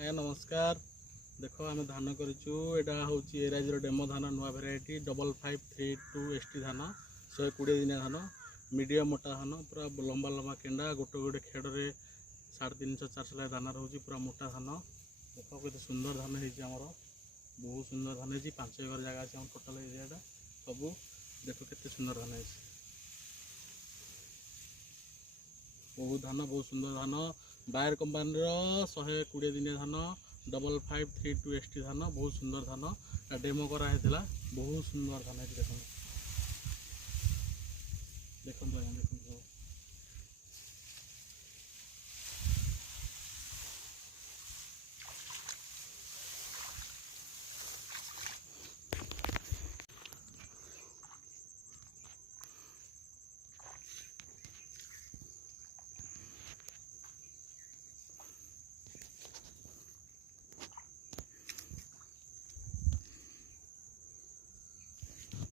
आज्ञा नमस्कार। देख आम धान करा हूँ एराइजर डेमो धान नुआ भेराइटी 5532 ST धान 120 दिनिया धान मीडियम मोटा धान पूरा लंबा लंबा केंडा गोटे गोटे खेड़े 350 400 दाना रोचे पूरा मोटा धान। देख के सुंदर धान होमर बहुत सुंदर धान हो 5 एकर जगह अच्छे टोटाल एरिया सब देख के सुंदर धान बहुत धान बहुत सुंदर धान बायर कंपानी 120 दिनिया धान 5532 ST धान बहुत सुंदर धान डेमो कराई बहुत सुंदर धान देखो देखो।